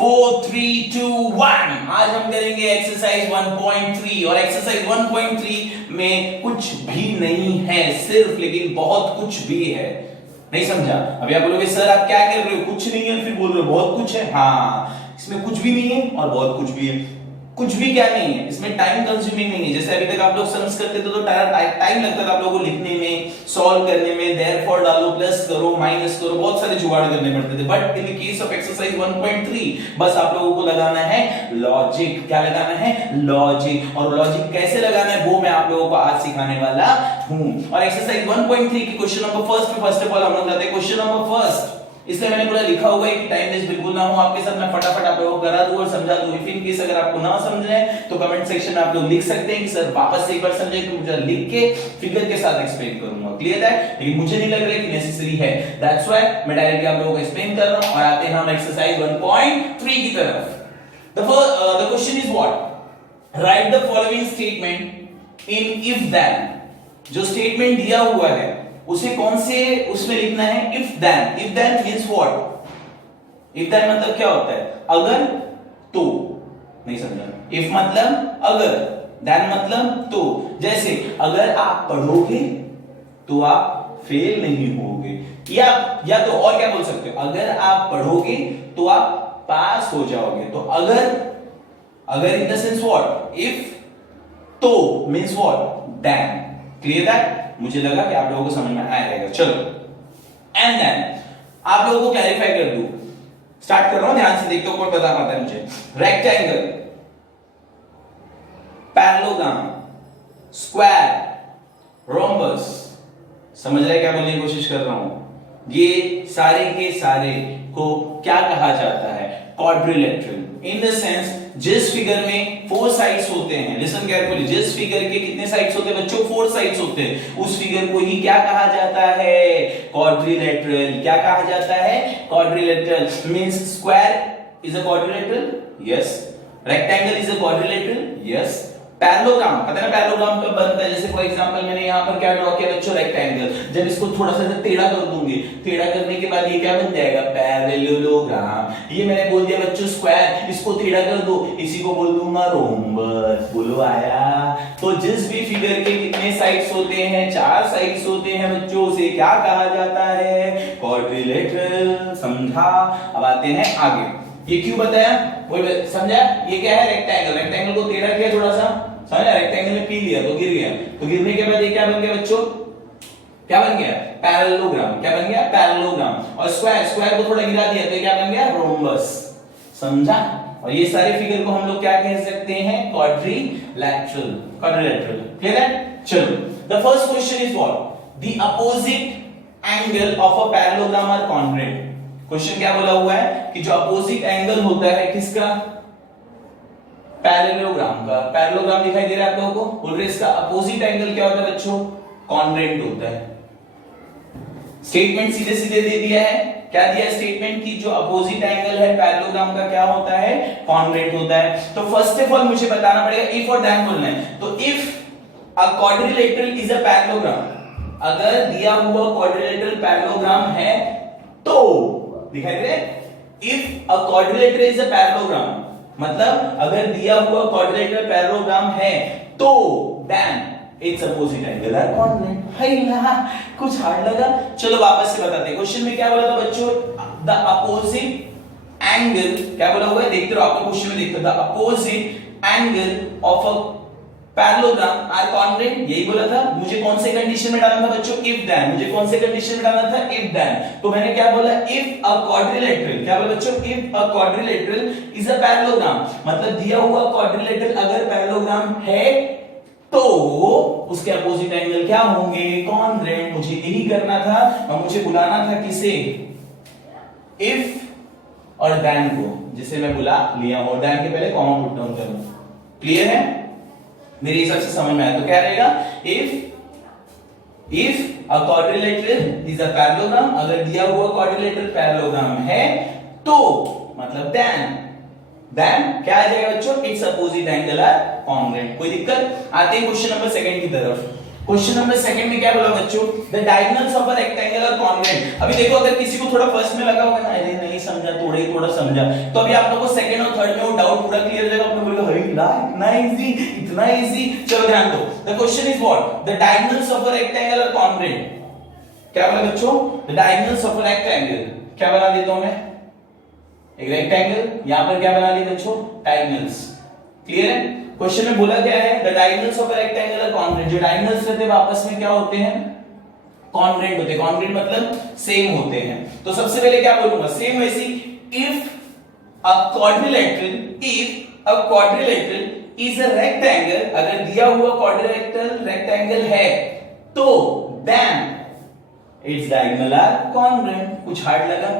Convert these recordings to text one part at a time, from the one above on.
4 3 2 1 आज हम करेंगे एक्सरसाइज 1.3 और एक्सरसाइज 1.3 में कुछ भी नहीं है सिर्फ लेकिन बहुत कुछ भी है। नहीं समझा? अभी आप बोलोगे सर आप क्या कर रहे हो, कुछ नहीं है, फिर बोल रहे हो बहुत कुछ है। हाँ, इसमें कुछ भी नहीं है और बहुत कुछ भी है। कुछ भी क्या नहीं है, इसमें टाइम कंज्यूमिंग नहीं है। जैसे अभी तक आप लोग सम्स करते थे तो टाइम लगता था आप लोगों को लिखने में, सॉल्व करने में, देयरफॉर डालो, प्लस करो, माइनस करो, बहुत सारे जुगाड़ करने पड़ते थे। But in the case of exercise 1.3 बस आप लोगों को लगाना है लॉजिक। क्या लगाना है? लॉजिक। और लॉजिक कैसे लगाना है वो मैं आप लोगों को आज सिखाने वाला हूं। और एक्सरसाइज 1.3 के question number first of all हम लोग जाते हैं क्वेश्चन नंबर फर्स्ट। इसलिए मैंने पूरा लिखा हुआ है कि टाइम वेस्ट बिल्कुल ना हो आपके साथ, मैं फटाफट आप लोगों को करा दूं और समझा दूं। इफ इन केस अगर आपको ना समझ रहे हैं तो कमेंट सेक्शन में आप लोग लिख सकते हैं कि सर वापस से एक बार समझाइए, तो मुझे लिख के फिगर के साथ एक्सप्लेन करूंगा। क्लियर है? लेकिन मुझे नहीं लग रहा है कि नेसेसरी है, दैट्स व्हाई मैं डायरेक्टली आप लोगों को एक्सप्लेन कर रहा हूं। और आते हैं हम एक्सरसाइज 1.3 की तरफ। The question is what? Write the following statement in if then. जो स्टेटमेंट दिया हुआ है उसे कौन से उसमें लिखना है? If then. If then means what? If then मतलब क्या होता है? अगर तो। नहीं समझा? इफ मतलब अगर, देन मतलब तो। जैसे अगर आप पढ़ोगे तो आप फेल नहीं होगे, या तो और क्या बोल सकते हो? अगर आप पढ़ोगे तो आप पास हो जाओगे। तो अगर in the sense what? If तो means what? Then. Clear that? मुझे लगा कि आप लोगों को समझ में आया रहेगा। चलो, एंड देन आप लोगों को क्लैरिफाई कर दूं। स्टार्ट कर रहा हूं, ध्यान से देखते हो कौन बता पाता है मुझे। रेक्टेंगल, पैरेललोग्राम, स्क्वायर, रोम्बस, समझ रहे क्या बोलने की कोशिश कर रहा हूं? ये सारे के सारे को क्या कहा जाता है? क्वाड्रिलेटरल। इन द सेंस जिस फिगर में 4 साइड्स होते हैं, लिसन केयरफुली, जिस फिगर के कितने साइड्स होते हैं बच्चों? 4 साइड्स होते हैं। उस फिगर को ही क्या कहा जाता है? क्वाड्रिलेटरल। क्या कहा जाता है? Quadrilateral. Means square is a quadrilateral, yes. Rectangle is a quadrilateral, yes. Parallelogram, पता है ना पैरेललोग्राम कब बनता है? जैसे फॉर एग्जांपल मैंने यहां पर क्या ड्रॉ किया बच्चों? रेक्टेंगल। जब इसको थोड़ा सा टेढ़ा कर दूंगी, टेढ़ा करने के बाद ये क्या बन जाएगा? पैरेललोग्राम। ये मैंने बोल दिया बच्चों स्क्वायर, इसको टेढ़ा कर दो, इसी को बोल दूंगा रोम्बस। बोलो आया? तो जिस भी फिगर के कितने साइड्स होते हैं? 4 साइड्स होते हैं बच्चों, उसे क्या कहा जाता है? क्वाड्रिलेटरल। समझा? अब आते हैं आगे। ये क्यों बताया? वही समझा? ये क्या है? रेक्टेंगल। रेक्टेंगल को टेढ़ा किया थोड़ा सा, समझा? रेक्टेंगल में पी लिया तो गिर गया, तो गिरने के बाद ये क्या बन गया बच्चों? क्या बन गया? पैरेललोग्राम। क्या बन गया? पैरेललोग्राम। और स्क्वायर, स्क्वायर को थोड़ा गिरा दिया तो क्या बन गया? रोम्बस। समझा? और ये सारे फिगर को हम लोग क्या कह सकते हैं? क्वाड्रिलेटरल। क्वाड्रिलेटरल। क्लियर है? चलो, the first question is what? The opposite angle of a parallelogram are congruent. Question क्या बोला हुआ है कि जो अपोजिट एंगल होता है किसका? पैरेललोग्राम का। पैरेललोग्राम दिखाई दे रहा है आप लोगों को? बोल रहे इसका अपोजिट एंगल क्या होता है बच्चों? कॉन्ग्रुएंट होता है। स्टेटमेंट सीधे सीधे दे दिया है। क्या दिया स्टेटमेंट की जो अपोजिट एंगल है पैरेललोग्राम का क्या होता है? कॉन्ग्रुएंट होता है। तो फर्स्ट ऑफ ऑल मुझे बताना पड़ेगा, इफ और देन बोलना है। तो if a quadrilateral is a parallelogram, अगर दिया हुआ क्वाड्रिलेटरल पैरेललोग्राम है तो, दिखाई दे रहा है? If a quadrilateral is a parallelogram मतलब अगर दिया हुआ क्वाड्रिलेटरल पैरेललोग्राम है तो then its opposite angle are congruent. हैला, कुछ हार्ड लगा? चलो वापस से बताते हैं। क्वेश्चन में क्या बोला था बच्चों? द अपोजिट एंगल, क्या बोला हुआ है? देखते रहो, आपको क्वेश्चन में देखते, the opposite angle of a parallelogram are congruent, यही बोला था। मुझे कौन से कंडीशन में डालना था बच्चों? If then. मुझे कौन से कंडीशन में डालना था? If then. तो मैंने क्या बोला? इफ अ क्वाड्रिलेटरल, क्या बोला बच्चों? If a quadrilateral is a parallelogram, मतलब दिया हुआ क्वाड्रिलेटरल अगर पैरेललोग्राम है तो उसके अपोजिट एंगल क्या होंगे? कॉन्ग्रुएंट। मुझे यही करना था और मुझे बुलाना था किसे? इफ और देन को, जिसे मैं बुला लिया और देन के पहले कॉमा पुट डाउन करना। क्लियर है? मेरे हिसाब से समझ में आया तो क्या रहेगा? If a quadrilateral is a parallelogram, अगर दिया हुआ क्वाड्रिलेटरल पैरेललोग्राम है तो मतलब देन क्या आ जाएगा बच्चों? Its opposite angle are congruent. कोई दिक्कत? आते हैं क्वेश्चन नंबर सेकंड की तरफ। क्वेश्चन नंबर सेकंड में क्या बोला बच्चों, the diagonals of a rectangle are congruent. अभी देखो अगर किसी को थोड़ा फर्स्ट में लगा होगा ना अरे नहीं समझा, थोड़ा ही थोड़ा समझा, तो अभी आप लोगों को सेकंड और थर्ड में वो डाउट पूरा क्लियर हो जाएगा। आप लोग बोलोगे अरे यार इतना इजी, इतना इजी। चलो ध्यान दो, the question is what, the diagonals of a rectangle are congruent. क्या बोला बच्चों, the diagonals of a rectangle, क्या बना देता हूं मैं, एक रेक्टेंगल, यहां पर क्या बना लिया बच्चों, डायगोनल्स। क्लियर है। क्वेश्चन में बोला क्या है, the diagonals of a rectangle are congruent. जो डायगोनल्स रहते हैं आपस में क्या होते हैं, कॉन्ग्रुएंट होते हैं। कॉन्ग्रुएंट मतलब सेम होते हैं। तो सबसे पहले क्या बोलूंगा, सेम वैसी, if a quadrilateral, if a quadrilateral is a rectangle, अगर दिया हुआ क्वाड्रिलेटरल रेक्टेंगल है तो then its diagonal are congruent. कुछ हार्ड लगा,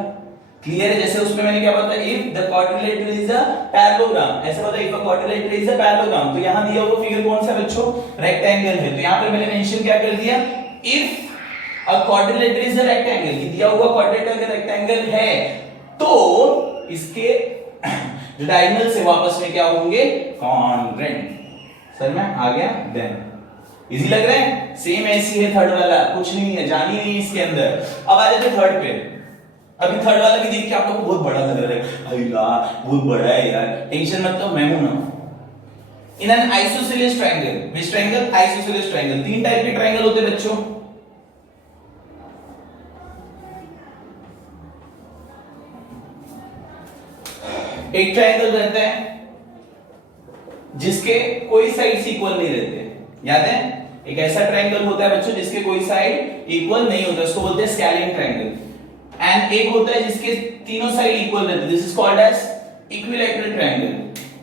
क्लियर है। जैसे उसमें मैंने क्या बताया, if the quadrilateral is a parallelogram, ऐसा बताया if a quadrilateral is a parallelogram, तो यहां दिया हुआ फिगर कौन सा बच्चों, रेक्टेंगल है। तो यहां पर मैंने मेंशन क्या कर दिया, if a quadrilateral is a rectangle, कि दिया हुआ क्वाड्रिलेटरल रेक्टेंगल है तो इसके जो डायगोनल्स है वापस में क्या होंगे, कॉन्ग्रुएंट। सर मैं आ गया, देन इजी लग रहा है, सेम ऐसी है थर्ड वाला, कुछ नहीं है, जानी नहीं इसके अंदर। अब आ जाते थर्ड पे। अभी थर्ड वाला भी देख के आप लोगों को बहुत बड़ा लग रहा है, अरे यार बहुत बड़ा है यार, टेंशन मत लो, मैं हूं ना। In an isosceles triangle, which triangle, isosceles triangle. तीन टाइप के ट्रायंगल होते हैं बच्चों। एक ट्रायंगल रहता है जिसके कोई साइड्स इक्वल नहीं रहते, याद है, एक ऐसा ट्रायंगल होता है बच्चों जिसके कोई साइड इक्वल नहीं होता, उसको बोलते हैं स्केलिंग ट्रायंगल। एंड एक होता है जिसके तीनों साइड इक्वल रहते हैं, this is called as equilateral triangle.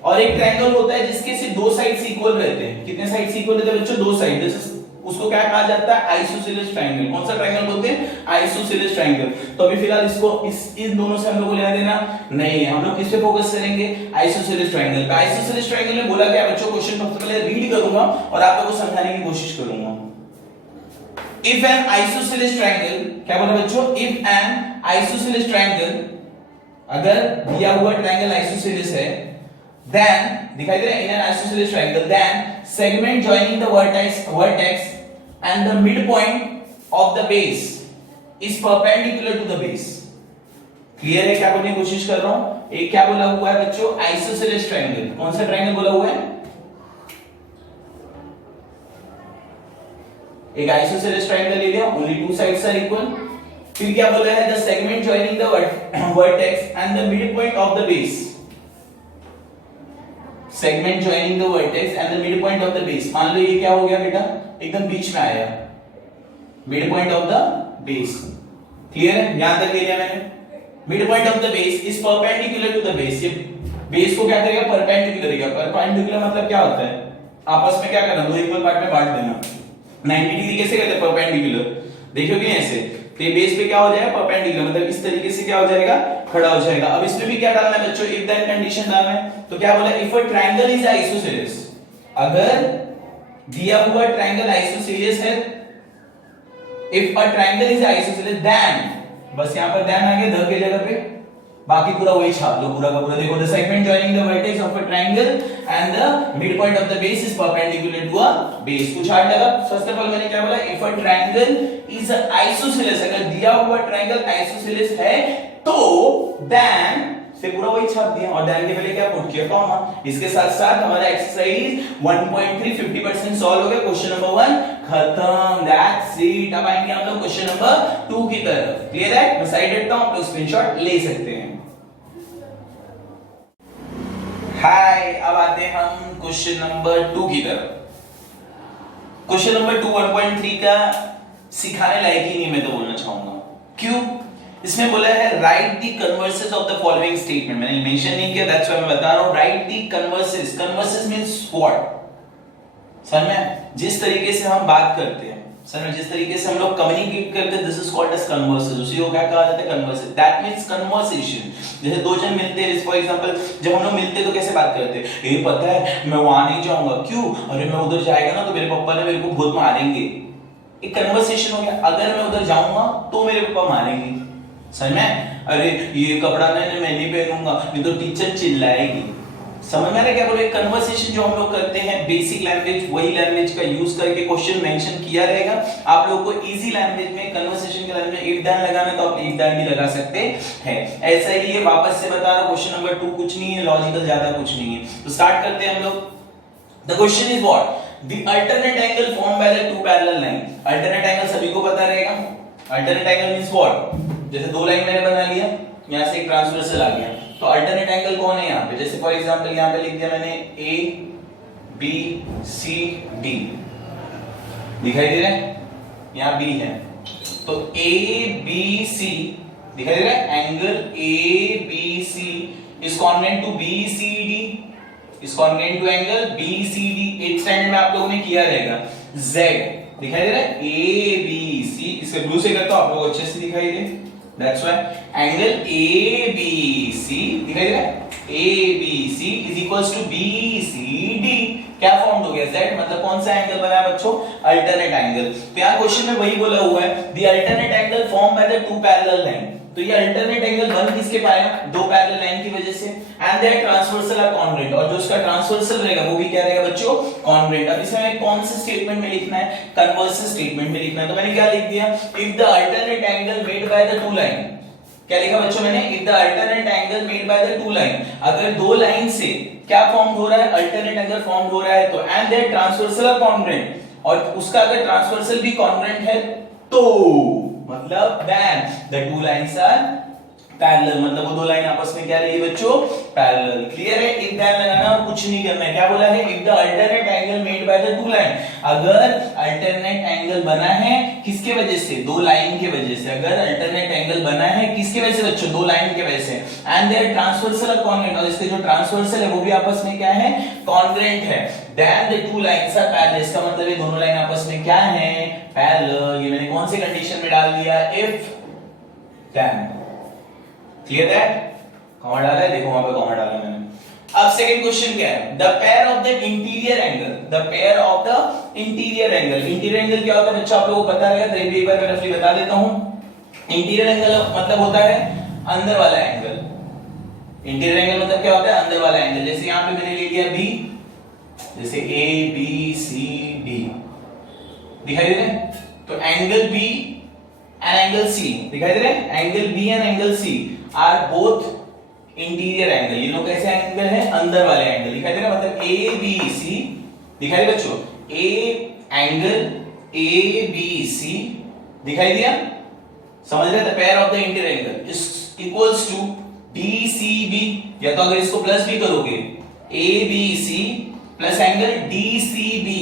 और एक ट्रायंगल होता है जिसके सिर्फ दो साइड्स इक्वल रहते हैं। कितने साइड्स इक्वल रहते हैं बच्चों, दो साइड, दिस इज, उसको क्या कहा जाता है, आइसोसेलेस ट्रायंगल। कौन सा ट्रायंगल बोलते हैं, आइसोसेलेस ट्रायंगल। तो अभी फिलहाल इसको इन दोनों से हम लोग को लेना देना नहीं है, हम लोग किस पे फोकस करेंगे, आइसोसेलेस ट्रायंगल पे। आइसोसेलेस ट्रायंगल में बोला क्या बच्चों, क्वेश्चन सबसे पहले रीड करूंगा और आप लोगों को समझाने की कोशिश करूंगा। If an isosceles triangle, क्या बोला बच्चों, if an isosceles triangle, अगर दिया हुआ ट्रायंगल आइसोसेलेस है, then दिखाई दे रहा है, in an isosceles triangle, then segment joining the vertex and the midpoint of the base is perpendicular to the base. Clear है क्या बोलने की कोशिश कर रहा हूं। एक क्या बोला हुआ है बच्चों, आइसोसेलेस ट्रायंगल। कौन सा ट्रायंगल बोला हुआ है, एक आइसोसेलेस ट्रायंगल ले लिया, only two sides are equal. फिर क्या बोला है, the segment joining the vertex and the mid point of the base, segment joining the vertex and the mid point of the base. मान लो ये क्या हो गया बेटा, एकदम बीच में आया, mid point of the base. Clear है, यहां तक ले लिया मैंने। Mid point of the base is perpendicular to the base, ये बेस को क्या करेगा, परपेंडिकुलर करेगा। परपेंडिकुलर मतलब क्या होता है, आपस में क्या करना, दो इक्वल पार्ट में बांट देना। 90 डिग्री कैसे कहते हैं, परपेंडिकुलर। देखियो कि ऐसे, तो ये बेस पे क्या हो जाएगा, परपेंडिकुलर, मतलब इस तरीके से क्या हो जाएगा, खड़ा हो जाएगा। अब इसमें भी क्या डालना है बच्चों, इफ देन कंडीशन डालना है। तो क्या बोला, if a triangle is isosceles, अगर दिया हुआ ट्रायंगल आइसोसेलेस है, if a triangle is isosceles then, बस यहां पर देन आ गया द के जगह पे, बाकी पूरा वही छाप लो, पूरा का पूरा देखो, the segment joining the vertex of a triangle and the mid point of the base is perpendicular to a base. कुछ हार्ड लगा, फर्स्ट ऑफ ऑल मैंने क्या बोला, if a triangle is isosceles, अगर दिया हुआ ट्रायंगल आइसोसेलेस है तो देन से पूरा वही छाप दिया, और देन के पहले क्या पुट किया, कॉमा। इसके साथ साथ हमारा एक्सरसाइज 1.3 50% सॉल्व हो गया, क्वेश्चन नंबर 1 खत्म, दैट्स इट। अब आएंगे हम लोग क्वेश्चन नंबर 2 की तरफ। क्लियर है, मैं साइड देता हूं, आप लोग स्क्रीनशॉट ले सकते हैं। हाय, अब आते हैं हम क्वेश्चन नंबर 2 की तरफ। क्वेश्चन नंबर 2 1.3 का सिखाने लायक ही नहीं, मैं तो बोलना चाहूंगा। क्यों, इसमें बोला है write the converses of the following statement. मैंने मेंशन नहीं किया, दैट्स व्हाई मैं बता रहा हूं। Write the converses, converses means what, sir में जिस तरीके से हम बात करते हैं, सर में जिस तरीके से हम लोग कम्युनिकेट करते हैं, दिस इज कॉल्ड एज कन्वर्सेस। उसी को क्या कहा जाता है, कन्वर्सेस। That means conversation. जैसे दो जन मिलते हैं, फॉर एग्जांपल जब हम लोग मिलते हैं तो कैसे बात करते हैं, ये पता है मैं वहां नहीं जाऊंगा, क्यों, अरे मैं उधर जाएगा ना तो मेरे पापा ने मेरे को बहुत मारेंगे। एक कन्वर्सेशन हो गया। अगर मैं उधर जाऊंगा तो मेरे पापा मारेंगे, समझ में, अरे ये कपड़ा मैं नहीं पहनूंगा नहीं तो टीचर चिल्लाएगी, समझ में आ रहा है क्या बोले? कन्वर्सेशन जो हम लोग करते हैं बेसिक लैंग्वेज, वही लैंग्वेज का यूज करके क्वेश्चन मेंशन किया रहेगा। आप लोग को इजी लैंग्वेज में कन्वर्सेशन के लैंग्वेज में इफ देन लगाना तो आप इफ देन भी लगा सकते हैं। ऐसा ही है, वापस से बता रहा हूं, क्वेश्चन नंबर 2 कुछ नहीं है, लॉजिकल ज्यादा कुछ नहीं है। तो स्टार्ट करते हैं हम लोग। The question is what the alternate angle form by the two parallel line. Alternate angle सभी को पता रहेगा। अल्टरनेट एंगल मींस व्हाट, जैसे दो लाइन मैंने बना लिया, यहां से एक ट्रांसवर्सल आ गया, तो अल्टरनेट एंगल कौन है यहाँ पे? जैसे फॉर एग्जांपल यहाँ पे लिख दिया मैंने ए बी सी डी, दिखाई दे रहा है? यहाँ बी है, तो ए बी सी दिखाई दे रहा है? Angle A B C is congruent to B C D, is congruent to angle B C D. 8th standard में आप लोगों ने किया रहेगा। जेड दिखाई दे रहा है? ए बी सी, इसके ब्लू से करता हूं आप लोग अच्छे से दिखाई दे। That's why angle ABC दिखाई दे रहा है? ABC is equals to BCD। क्या फॉर्म हो गया? Z, मतलब कौन सा एंगल बना है बच्चों? Alternate angle. तो यहाँ क्वेश्चन में वही बोला हुआ है, the alternate angle formed by the two parallel line। तो ये अल्टरनेट एंगल बन किसके पाया? दो पैरेलल लाइन की वजह से। And there transversal are congruent, और जो उसका ट्रांसवर्सल रहेगा वो भी क्या रहेगा बच्चों? कॉन्ग्रुएंट। अब इसमें कौन से स्टेटमेंट में लिखना है? कन्वर्स स्टेटमेंट में लिखना है। तो मैंने क्या लिख दिया? If the alternate angle made by the two line, क्या लिखा बच्चों मैंने? If the alternate angle made by the two line, अगर दो लाइन से क्या फॉर्म हो रहा है? अल्टरनेट एंगल फॉर्म हो रहा है, तो and there transversal are congruent, और उसका अगर ट्रांसवर्सल भी कॉन्ग्रुएंट है तो मतलब then the two lines are parallel, मतलब वो दो लाइन आपस में क्या लिए बच्चों? पैरेलल। क्लियर है? इफ देन लगाना और कुछ नहीं करना है। क्या बोला है? If the alternate angle made by the two line, अगर अल्टरनेट एंगल बना है किसके वजह से? दो लाइन के वजह से। अगर अल्टरनेट एंगल बना है किसके वजह से बच्चों? दो लाइन के वजह से। And there transversal are congruent, और इसके जो ट्रांसवर्सल है वो भी आपस में क्या है? कॉन्ग्रुएंट है। Then the two lines are parallel, इसका मतलब ये दोनों लाइन आपस में क्या है? पैरेलल। ये मैंने कौन सी कंडीशन में डाल दिया? If then. क्लियर है? कॉमा डाला है, देखो वहां पे कॉमा डाला मैंने। अब सेकंड क्वेश्चन क्या है? The pair of the interior angle, the pair of the interior angle. Interior angle क्या होता है बच्चों? आप लोगों को पता रहेगा, तो एक बार मैं रफली बता देता हूं। इंटीरियर एंगल मतलब होता है अंदर वाला एंगल। इंटीरियर एंगल मतलब क्या होता है? अंदर वाला एंगल। जैसे यहां पे मैंने ले लिया बी, जैसे ए बी सी डी, दिखाई दे रहा है? तो angle B and angle C दिखाई दे रहा है? Angle B and angle C are both interior angle. ये लोग कैसे एंगल है? अंदर वाले एंगल। दिखाई दे रहा है? मतलब ए बी सी दिखाई दे बच्चों? A angle A B C दिखाई दिया? समझ रहे? The pair of the interior angle is equals to D C B, या तो अगर इसको प्लस भी करोगे A B C plus angle D C B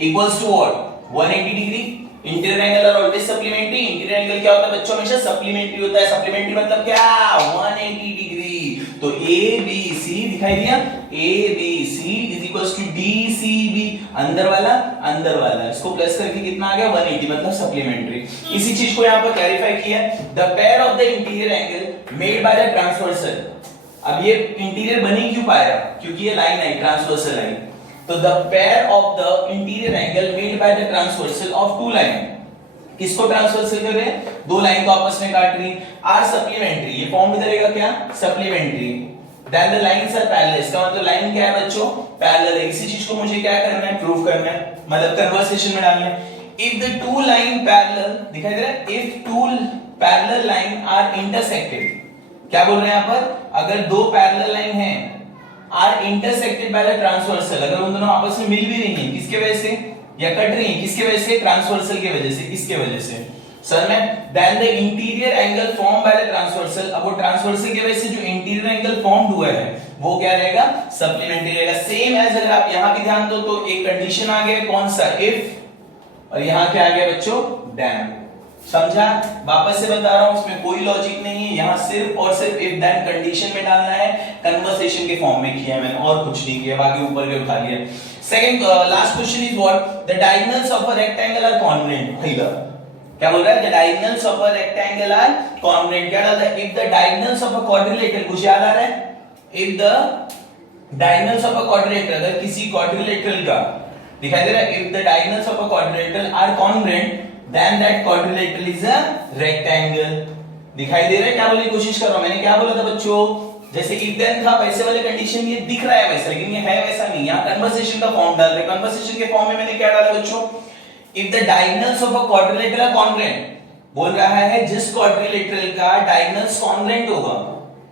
equals to what? 180 degree. Interior angle are always supplementary. Interior angle क्या होता है बच्चों? हमेशा सप्लीमेंट्री होता है। सप्लीमेंट्री मतलब क्या? 180 डिग्री। तो ए बी सी दिखाई दिया? A B C is equals to D C B, अंदर वाला अंदर वाला, इसको प्लस करके कितना आ गया? 180, मतलब सप्लीमेंट्री। इसी चीज को यहां पर क्लैरिफाई किया। The pair of the interior angle made by the transversal. अब ये इंटीरियर बनी क्यों पाया? क्योंकि ये लाइन आई, ट्रांसवर्सल लाइन। तो the pair of the interior angle made by the transversal of two line, किसको ट्रांसवर्सल कर रहे हैं? दो लाइन को आपस में काट रही है। आर सप्लीमेंट्री, ये फॉर्म में रहेगा क्या? Supplementary. Then the lines are parallel, इसका मतलब लाइन क्या है बच्चों? पैरेलल है। इसी चीज को मुझे क्या करना है? प्रूव करना है, मतलब कन्वर्सेशन में डालना है। If the two line parallel, दिखाई दे रहा है? If two parallel line are intersected, क्या बोल रहे हैं यहां पर? अगर दो पैरेलल लाइन है are intersected by the transversal, अगर उन दोनों आपस में मिल भी रही हैं, किसके वजह से? या कट रही हैं, किसके वजह से? ट्रांसवर्सल की वजह से। किसके वजह से सर में? Then the interior angle form by the transversal, अब वो ट्रांसवर्सल की वजह से जो इंटीरियर एंगल फॉर्म हुआ है वो क्या रहेगा? सप्लीमेंट्री रहेगा। सेम एज अगर आप यहां भी ध्यान दो तो एक कंडीशन आ गया, कौन सा? इफ, और यहां क्या आ गया बच्चों? देन। समझा? वापस से बता रहा हूं, इसमें कोई लॉजिक नहीं है, यहां सिर्फ और सिर्फ इफ देन कंडीशन में डालना है। कन्वर्सेशन के फॉर्म में किया है मैंने, और कुछ नहीं किया, बाकी ऊपर के उठा लिया। Second last question is what? The diagonals of a rectangle are congruent. क्या बोल रहा है? The diagonals of a rectangle are congruent. क्या डालता है? If the diagonals of a quadrilateral, कुछ याद आ रहा है? If the diagonals of a quadrilateral, अगर किसी क्वाड्रिलेटरल का, दिखाई दे रहा है? If the diagonals of a quadrilateral are congruent then that quadrilateral is a rectangle। दिखाई दे रहा है? क्या बोलने की कोशिश कर रहा हूं मैंने? क्या बोला था बच्चों? जैसे इफ देन था वैसे वाले कंडीशन ये दिख रहा है वैसा, लेकिन ये है वैसा नहीं। यहाँ कन्वर्सेशन का फॉर्म डाल रहे, कन्वर्सेशन के फॉर्म में मैंने क्या डाला बच्चों, if the diagonals of a quadrilateral are congruent, बोल रहा है जिस क्वाड्रिलेटरल का डायगोनल्स कॉन्ग्रुएंट होगा,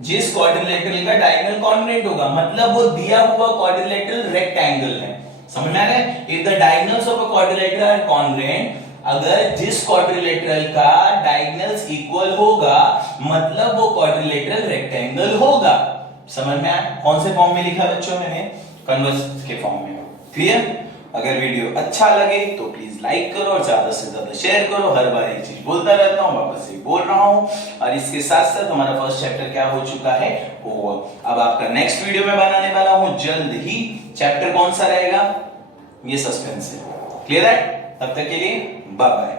जिस क्वाड्रिलेटरल का डायगोनल कॉन्ग्रुएंट होगा, मतलब वो दिया हुआ क्वाड्रिलेटरल रेक्टेंगल है, समझ में आ रहा है। If the diagonals of a quadrilateral are congruent, अगर जिस क्वाड्रिलेटरल का डायगोनल्स इक्वल होगा मतलब वो क्वाड्रिलेटरल रेक्टेंगल होगा, समझ में आया। कौन से फॉर्म में लिखा बच्चों मैंने, कन्वर्स के फॉर्म में। क्लियर। अगर वीडियो अच्छा लगे तो प्लीज लाइक करो और ज्यादा से ज्यादा शेयर करो। हर बार एक चीज बोलता रहता हूं, वापस से बोल रहा हूं। और इसके साथ साथ हमारा फर्स्ट चैप्टर क्या हो चुका है, ओवर। अब आपका नेक्स्ट वीडियो में बनाने वाला हूं जल्द ही। चैप्टर कौन सा रहेगा ये सस्पेंस है। क्लियर है। तब तक के लिए बाय बाय।